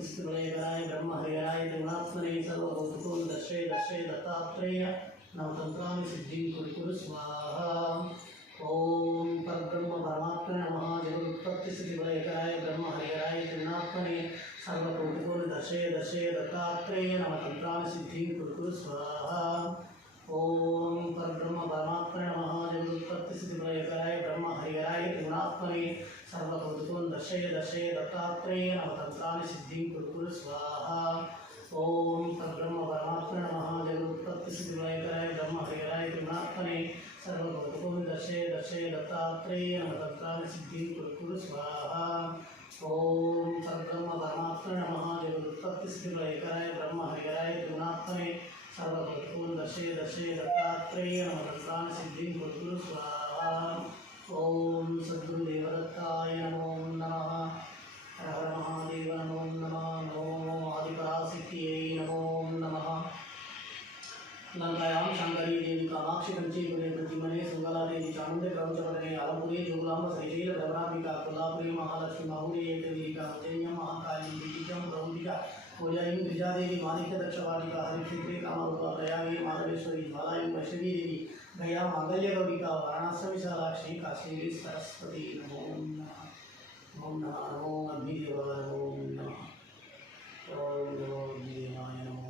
जगदुत्पत्तिस्थितिप्रलयकाराय ब्रह्महरिहराय त्रिगुणात्मने सर्वभूतको दर्शय दर्शय दत्तात्रेय नवतन्त्राणि सिद्धिं कुरु कुरु स्वाहा। ओम परब्रह्म परमात्मने नमः। जगदुत्पत्तिस्थितिप्रलयकाराय ब्रह्महरिहराय त्रिगुणात्मने सर्वभूतको दर्शय दर्शय दत्तात्रेय नवतन्त्राणि सिद्धिं कुरु कुरु स्वाहा। ओम परब्रह्म परमात्मने नमः। जगदुत्पत्तिस्थितिप्रलयकाराय ब्रह्महरिहराय त्रिगुणात्मने सर्वभूतको दर्शय दर्शय दत्तात्रेय नवतन्त्राणि सिद्धिं कुरु कुरु स्वाहा। ओम परब्रह्म परमात्मने नमः। जगदुत्पत्तिस्थितिप्रलयकाराय ब्रह्महरिहराय त्रिगुणात्मने सर्वभूतको दर्शय दर्शय दत्तात्रेय नवतन्त्राणि सिद्धिं कुरु कुरु स्वाहा। ओम परब्रह्म परमात्मने नमः। जगदुत्पत्तिस्थितिप्रलयकाराय ब्रह्महरिहराय त्रिगुणात्मने सर्वभूतको दर्शय दर्शय दत्तात्रेय नवतन्त्राणि सिद्धिं कुरु कुरु स्वाहा। ओम सद्गुरुदेवदत्ताय नमो नमः। हर हर महादेव नमो नमः। नमो आदिपराशक्तियै नमो नमः। लंकायां शंकरी देवी कामाक्षी कंचीपुरे प्रतिमने सुंगलादेवी चामुंडे प्रवचपटने आलपुरे जोगलांब श्रीशैल प्रवरांबिका कोल्हापुरी महालक्ष्मी माहुरे एकवीरिका उज्जयिन्यां महाकाली दीपिकां प्रौढिका कोजायं गिरिजादेवी माणिक्य दक्षवाटिका हरिक्षेत्रे कामरूपा प्रयागे माधवेश्वरी ज्वालायं वैष्णवी देवी गया मांगल्यगौरिका वाराणसी विशालाक्षी काशी सरस्वती नमो नमः। ओम नमः नमो अग्निदेवाय नमो नमः। ओम नमो अग्निदेवाय नमो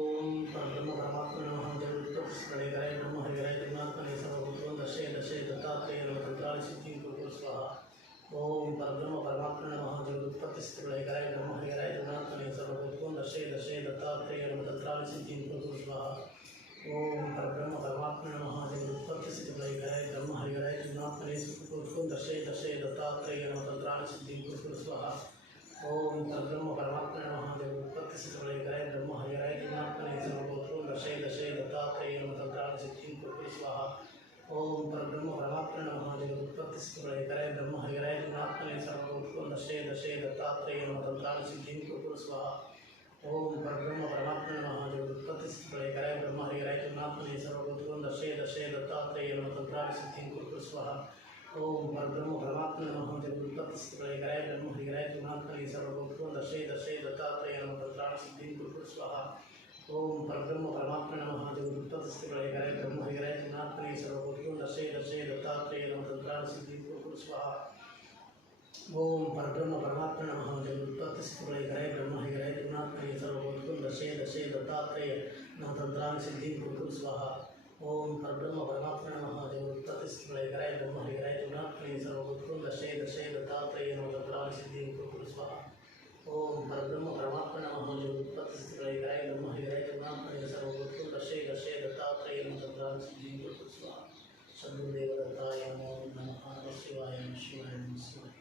ओम परब्रह्म परमात्मने नमः। जगदुत्पत्तिस्थितिप्रलयकाराय ब्रह्महरिहराय त्रिगुणात्मने सर्वभूतको दर्शय दर्शय दत्तात्रेय नवतन्त्राणि सिद्धिं कुरु कुरु स्वाहा। ओम परब्रह्म परमात्मने नमः। जगदुत्पत्तिस्थितिप्रलयकाराय ब्रह्महरिहराय त्रिगुणात्मने सर्वभूतको दर्शय दर्शय दत्तात्रेय नवतन्त्राणि सिद्धिं कुरु कुरु स्वाहा। ओम परब्रह्म परमात्मने नमः। जगदुत्पत्तिस्थितिप्रलयकाराय ब्रह्महरिहराय त्रिगुणात्मने सर्वभूतको दर्शय दर्शय दत्तात्रेय नवतन्त्राणि सिद्धिं कुरु कुरु स्वाहा। ओम परब्रह्म परमात्मने नमः। जगदुत्पत्तिस्थितिप्रलयकाराय ब्रह्महरिहराय त्रिगुणात्मने सर्वभूतको दर्शय दर्शय दत्तात्रेय नवतन्त्राणि सिद्धिं कुरु कुरु स्वाहा। ओम परब्रह्म परमात्मने नमः। जगदुत्पत्तिस्थितिप्रलयकाराय ब्रह्महरिहराय त्रिगुणात्मने सर्वभूतको दर्शय दर्शय दत्तात्रेय नवतन्त्राणि सिद्धिं कुरु कुरु स्वाहा। ओम परब्रह्म परमात्मने नमः। जगदुत्पत्तिस्थितिप्रलयकाराय ब्रह्महरिहराय त्रिगुणात्मने सर्वभूतको दर्शय दर्शय दत्तात्रेय नवतन्त्राणि सिद्धिं कुरु कुरु स्वाहा। ओम परब्रह्म परमात्मने नमः। तत्स्थितिप्रलयकराय ब्रह्महरिहराय त्रिगुणात्मने सर्वभूतत्वं दर्शय दर्शय दत्तात्रेय नमः तन्त्राणसिद्धिं कुरु स्वाहा। ओम परब्रह्म परमात्मा नमः जगदुत्पत्तिस्थितिप्रलयकराय ब्रह्महरिहराय त्रिगुणात्मने सर्वभूतत्वं दर्शय दर्शय दत्तात्रेय नमः तन्त्राणसिद्धिं कुरु स्वाहा। ओम परब्रह्म परमात्मा नमः जगदुत्पत्तिस्थितिप्रलयकराय ब्रह्महरिहराय त्रिगुणात्मने सर्वभूतत्वं दर्शय दर्शय दत्तात्रेय नमः तन्त्राणसिद्धिं कुरु स्वाहा। ओम परब्रह्म परमात्मा नमः जगदुत्पत्तिस्थितिप्रलयकराय ब्रह्महरिहराय त्रिगुणात्मने सर्वभूतत्वं दर्शय दर्शय दत्तात्रेय नमः तन्त्राणसिद्धिं कुरु स्वाहा। ओम परब्रह्म परमात्मा नमः जगदुत्पत्तिस्थितिप्रलयकराय ब्रह्महरिहराय त्रिगुणात्मने सर्वभूतत्वं दर्शय दर्शय दत्तात्रेय नमः तन्त्राणसिद्धिं कुरु स्वाहा। सद्गुरुदेव दत्ताय नमो नमः। शिवाय नमः शिवाय नमः शिवाय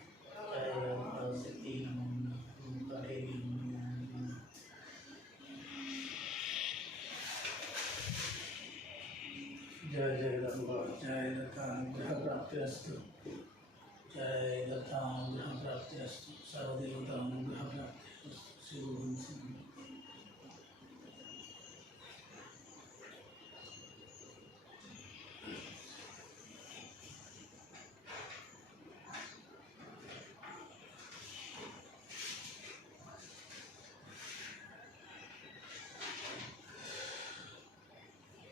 जय सिद्धि नमो नमः काठेरी नमः। जय जय दत्ता जय दत्ता अनुग्रह प्राप्तिरस्तु जय दत्ता अनुग्रह प्राप्तिरस्तु सर्वदेवता अनुग्रह प्राप्तिरस्तु श्री गुरु सिंह।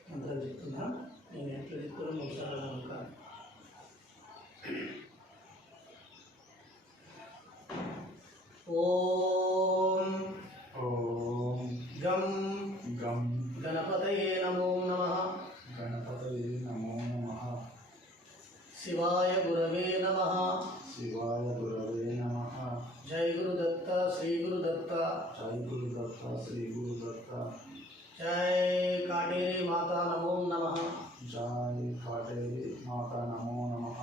మంత్రం చెప్తున్నా నేను ఎట్లా చెప్తున్నా ఒకసారి నమ్మకాలి. ఓం ఓం గం గం గణపతయే నమో నమః గణపతయే నమో నమః శివాయ గురవే నమః శివాయ గురవే నమః జై గురుదత్త శ్రీ గురుదత్త జై గురుదత్త శ్రీ గురుదత్త జై కాటేరి మాతా నమో నమః జై కాటేరి మాతా నమో నమః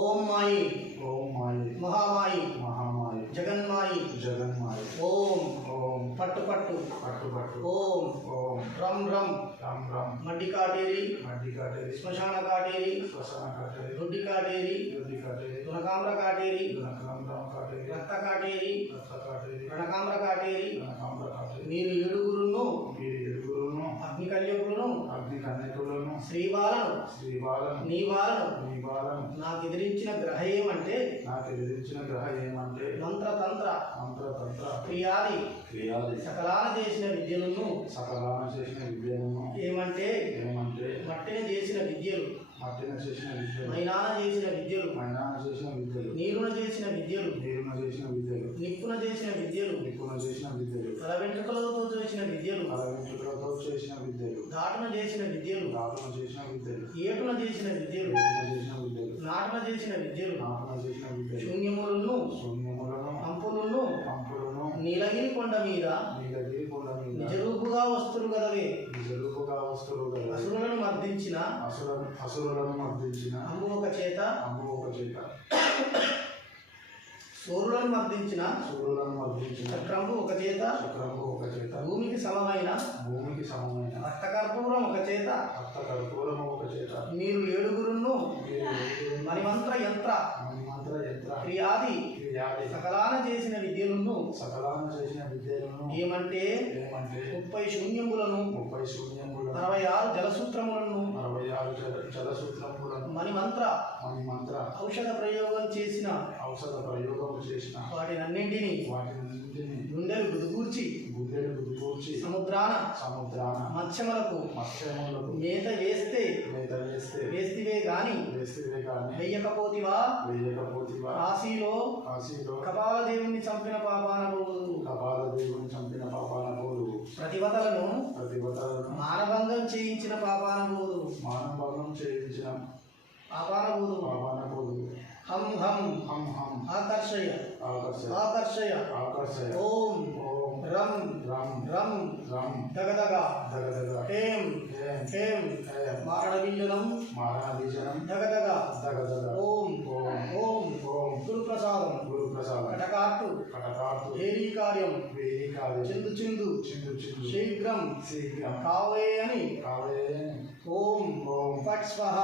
ఓం మాయి ఓం మాయి మహామాయి మహామాయి జగన్మాయి జగన్మాయి ఓం ఓం పట్టు పట్టు పట్టు పట్టు ఓం ఓం రమ్ రమ్ రామ్ రామ్ మడ్డి కాటేరి మడ్డి కాటేరి శ్మశాన కాటేరి శ్మశాన కాటేరి దొడ్డి కాటేరి యుద్ధి కాటేరి తునకామ్ర కాటేరి రణకాంబరం కాటేరి రక్త కాటేరి రక్త కాటేరి రణకామ్ర కాటేరి రణకాంబర కాటేరి మీరు ఏడుగురును వీరి ఎరుగురును అగ్ని కళ్యకులను అగ్ని కన్యకులను శ్రీబాలను శ్రీబాలను నీబాలను నీబాలను నాకు ఎదిరించిన గ్రహ ఏమంటే నాకు ఎదిరించిన గ్రహ ఏమంటే మంత్రతంత్ర మంత్రతంత్ర క్రియాది క్రియాది సకలాన చేసిన విద్యలను సకలాన చేసిన విద్యలను ఏమంటే ఏమంటే మట్టిన చేసిన విద్యలు మట్టిన చేసిన విద్యలు మైనాన చేసిన విద్యలు మైనాన చేసిన విద్యలు నీరున చేసిన విద్యలు నీరున చేసిన విద్యలు నిప్పున చేసిన విద్యలు నిపుణ చేసిన విద్యలు తల వెంట్రుకలతో చేసిన విద్యలు కళ వెంట్రుకలతో చేసిన విద్యలు దాటున చేసిన విద్యలు దాటున చేసిన విద్యలు ఏటున చేసిన విద్యలు ఏటున చేసిన విద్యలు నాటున చేసిన విద్యలు నాటున చేసిన విద్యలు శూన్యములను శూన్యములను పంపులను పంపులను నీలగిరి కొండ మీద నీలగిరి కొండ మీద నిజరూపుగా వస్తురు గదవే నిజరూపుగా వస్తువులు గల అసురులను మర్దించిన అసురులను మర్దించిన అంబు ఒక చేత అమ్ము ఒక చేత సూర్యులను మర్దించిన సూర్యులను మర్దించిన చక్రంబు ఒక చేత చక్రము ఒక చేత భూమికి సమమైన భూమికి సమమైన రక్తకర్పూరం ఒక చేత రక్త కర్పూరము ఒక చేత మీరు ఏడుగురును మణిమంత్ర యంత్ర మణిమంత్ర యంత్ర క్రియాది క్రియాది సకలాన చేసిన విద్యలను సకలాన చేసిన విద్యలను ఏమంటే ఏమంటే 30 శూన్యములను 30 శూన్యములను 66 జలసూత్రములను 66 జలసూత్రములను మణిమంత్ర మణిమంత్ర ఔషధ ప్రయోగం చేసిన ఔషధ ప్రయోగం చేసిన వాటినన్నింటినీ వాటిని గుండెలు గుదుగూర్చి గుడ్డెలు గుర్తూర్చి సముద్రాన మత్స్యములకు మేత వేస్తే వేస్తివే గాని వెయ్యకపోతివా కాశీలో కపాలదేవుని చంపిన పాపాన పోదు ప్రతివతలను మానభంగం చేయించిన పాపాన పోదు హం హం ఆకర్షయ ఓం రం రం దగదగ హేం మారణబీజనం దగదగ ఓం గురుప్రసాదం కటకాట్టు వేరీ కార్యం చిందు శీఘ్రం కావే అని ఓం ఫట్ స్వహ